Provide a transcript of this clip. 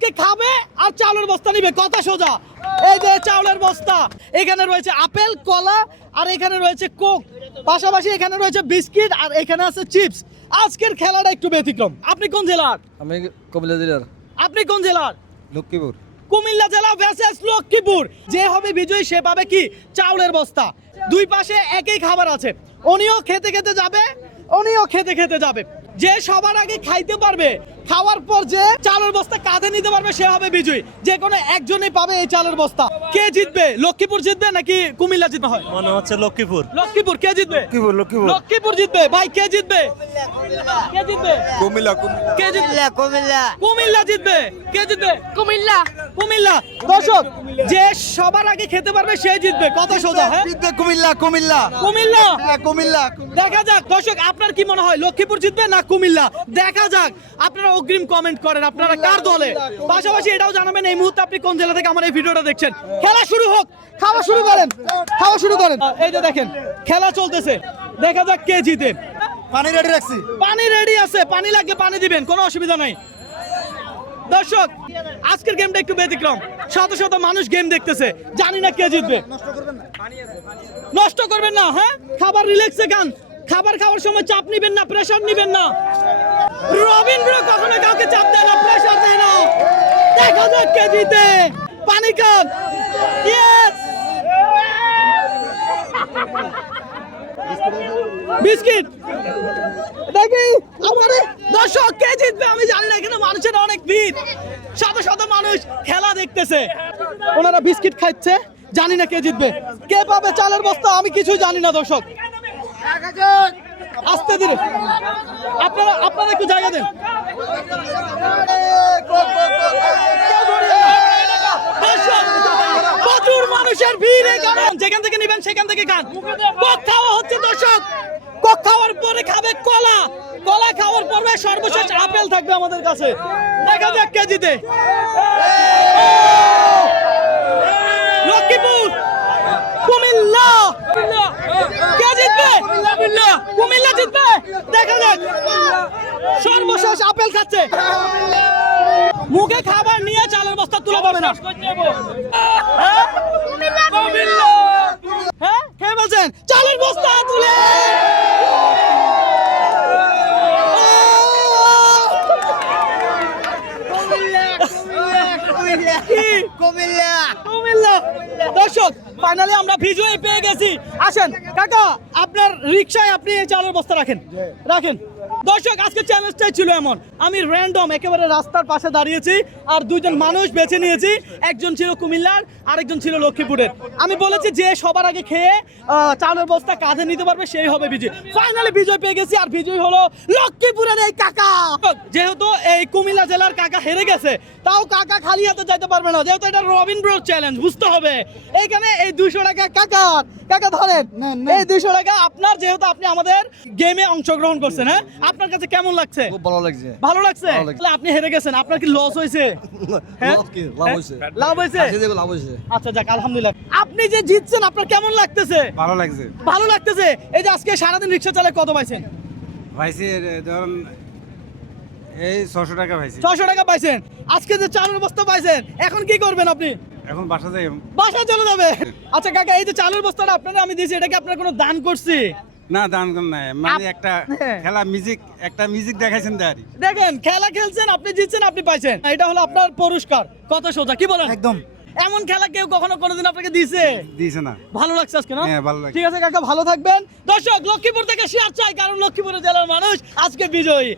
আজকে খাবে আর চাউলের বস্তা নিবে, কথা সোজা। এই যে চাউলের বস্তা, এখানে রয়েছে আপেল, কলা, আর এখানে রয়েছে কোক, পাশাপাশি এখানে রয়েছে বিস্কিট, আর এখানে আছে চিপস। আজকের খেলাটা একটু ব্যতিক্রম। আপনি কোন জেলার? আমি কুমিল্লা জেলার। আপনি কোন জেলার? লক্ষ্মীপুর। কুমিল্লা জেলা ভার্সেস লক্ষ্মীপুর। যে হবে বিজয়ী সে পাবে কি? চাউলের বস্তা। দুই পাশে একই খাবার আছে, উনিও খেতে খেতে যাবে, উনিও খেতে খেতে যাবে। যে সবার আগে খাইতে পারবে, খাওয়ার পর যে চালের বস্তা কাঁধে নিতে পারবে সে হবে বিজয়ী। যে কোনো একজনই পাবে এই চালের বস্তা। কে জিতবে? লক্ষ্মীপুর জিতবে নাকি কুমিল্লা জিতবে? হয় মনে হচ্ছে লক্ষ্মীপুর। লক্ষ্মীপুর। কে জিতবে? লক্ষ্মীপুর জিতবে। ভাই কে জিতবে? কে জিতবে? কুমিল্লা। কে জিতবে? কুমিল্লা। কুমিল্লা জিতবে। কে জিতবে? কুমিল্লা। কুমিল্লা। দর্শক, যে সবার আগে খেতে পারবে সে জিতবে, কথা সোজা। হ্যাঁ, কুমিল্লা। কুমিল্লা। কুমিল্লা। কুমিল্লা। দেখা যাক দর্শক, আপনার কি মনে হয় লক্ষ্মীপুর জিতবে না কুমিল্লা? দেখা যাক। আপনারা অগ্রিম কমেন্ট করেন আপনারা কার দলে। পাশাপাশি এটাও জানাবেন এই মুহূর্তে আপনি কোন জেলা থেকে আমার এই ভিডিওটা দেখছেন। খেলা শুরু হোক, খাওয়া শুরু করেন, খাওয়া শুরু করেন। এই যে দেখেন খেলা চলতেছে, দেখা যাক কে জিতে। পানি রেডি রাখছি। পানি রেডি আছে, পানি লাগলে পানি দিবেন, কোনো অসুবিধা নাই। দর্শক, আজকের গেমটা একটু ব্যতিক্রম। শত শত মানুষ গেম দেখতেছে, জানি না কে জিতবে। নষ্ট করবেন না। হ্যাঁ, খাবার রিল্যাক্সে খান। খাবার খাওয়ার সময় চাপ নিবেন না, প্রেসার নিবেন না। রবীন্দ্র কখনো কাউকে চাপ দেয় না, প্রেসার দেয় না। দেখা যাক কে জিতে। পানি খান। ইয়েস। বিস্কিট। দেখি আমারে দর্শক কে জিতবে আমি জানি না, এখানে মানুষের অনেক ভিড়, শত শত মানুষ খেলা দেখতেছে। ওনারা বিস্কিট খাচ্ছে, জানি না কে জিতবে। কে পাবে চালের বস্তা আমি কিছু জানি না। দর্শক আস্তে ধীরে, আপনারা একটু জায়গা দেন। দর্শক, প্রচুর মানুষের ভিড়, এই কারণ যেখান থেকে নিবেন সেখান থেকে খান। কক খাওয়া হচ্ছে দর্শক, কক খাওয়ার পরে খাবে কলা, কলা খাওয়ার পরে সর্বশেষ আপেল থাকবে আমাদের কাছে। দেখা যাক কে জিতে। লক্ষ্মীপুর, কুমিল্লা, কে জিতবে? কুমিল্লা জিতবে। দেখা যাক। সর্বশেষ আপেল খাচ্ছে, মুখে খাবার নিয়ে চালের বস্তা তুলে পাবে না। হ্যাঁ, কে বলছেন? চালের বস্তা তুলে। কুমিল্লা। দর্শক, ফাইনালি আমরা বিজয়ী পেয়ে গেছি। আসেন কাকা, আপনার রিকশায় আপনি এই চালের বস্তা রাখেন, রাখেন। দর্শক, আজকে চ্যালেঞ্জটাই ছিল এমন, আমি র্যান্ডম একেবারে রাস্তার পাশে দাঁড়িয়েছি আর দুইজন মানুষ বেছে নিয়েছি। একজন ছিল কুমিল্লার, আরেকজন ছিল লক্ষ্মীপুরের। আমি বলেছি যে সবার আগে খেয়ে চালের বস্তা কাঁধে নিতে পারবে সেই হবে বিজয়। ফাইনালি বিজয় পেয়ে গেছি, আর বিজয় হলো লক্ষ্মীপুরের এই কাকা। যেহেতু এই কুমিল্লা জেলার কাকা হেরে গেছে, তাও কাকা খালি হাতে যাইতে পারবে না, যেহেতু এটা রবীন্দ্র চ্যালেঞ্জ, বুঝতে হবে। এইখানে এই 200 টাকা কাকার, কাকা ধরেন এই 200 টাকা আপনার, যেহেতু আপনি আমাদের গেমে অংশগ্রহণ করছেন। হ্যাঁ, আপনার কাছে কেমন লাগছে? খুব ভালো লাগছে। ভালো লাগছে। তাহলে আপনি হেরে গেছেন, আপনার কি লস হয়েছে? হ্যাঁ, লাভ হয়েছে। লাভ হয়েছে। লাভ হয়েছে। আচ্ছা যাক, আলহামদুলিল্লাহ। আপনি যে জিতছেন আপনার কেমন লাগতেছে? ভালো লাগছে। ভালো লাগতেছে। এই যে আজকে সারাদিন রিক্সা চালায় কত পাইছেন? ভাইছি ধরুন এই 600 টাকা ভাইছি। 600 টাকা পাইছেন। আজকে যে চালের বস্তা পাইছেন, এখন কি করবেন আপনি? এখন বাসা যাই। বাসায় চলে যাবে। আচ্ছা কাকা, এই যে চালের বস্তাটা আপনারা আমি দিয়েছি, এটা কি আপনার কোনো দান করছি? না, দান কম নাই, মানে একটা খেলা মিউজিক, একটা মিউজিক দেখাইছেন তারি। দেখেন খেলা খেলছেন, আপনি জিতছেন, আপনি পাইছেন, এটা হলো আপনার পুরস্কার। কত সোজা, কি বলেন? একদম। এমন খেলা কেউ কখনো কোনোদিন আপনাকে দিয়েছে? দিয়েছে না। ভালো লাগছে আজকে না? হ্যাঁ, ভালো লাগছে। ঠিক আছে কাকা, ভালো থাকবেন। দর্শক, লক্ষ্মীপুর থেকে শেয়ার চাই, কারণ লক্ষ্মীপুরের জেলার মানুষ আজকে বিজয়ী।